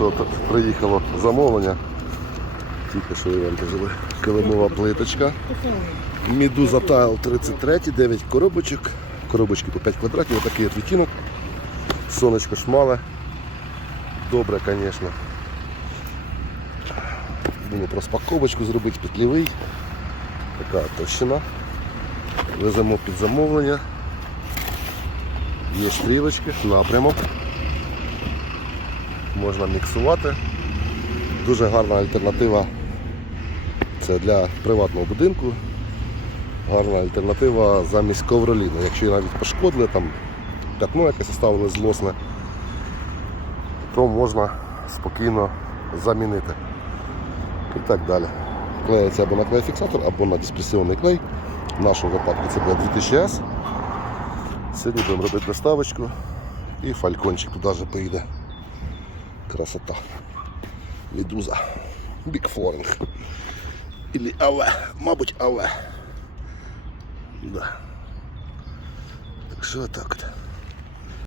Ну приїхало замовлення. Тільки що івентажили. Килимова плиточка. Медуза Тайл 33, 9 коробочок. Коробочки по 5 квадратів, отакий от відтінок. Сонечко шмале. Добре, звісно. Думаю, розпаковочку зробити петлівий. Така товщина. Веземо під замовлення. Є стрілочки, напрямок. Можна міксувати. Дуже гарна альтернатива. Це для приватного будинку. Гарна альтернатива замість ковроліну. Якщо її навіть пошкодили, там пятно якесь оставили злосне, то можна спокійно замінити. І так далі. Клеїться або на клей-фіксатор, або на диспресіонний клей. В нашому випадку це буде 2000S. Сьогодні будемо робити доставочку і фалькончик туди же поїде. Красота. Медуза. Бікфоринг. Ілі аве. Мабуть, аве. Да. Так що так от.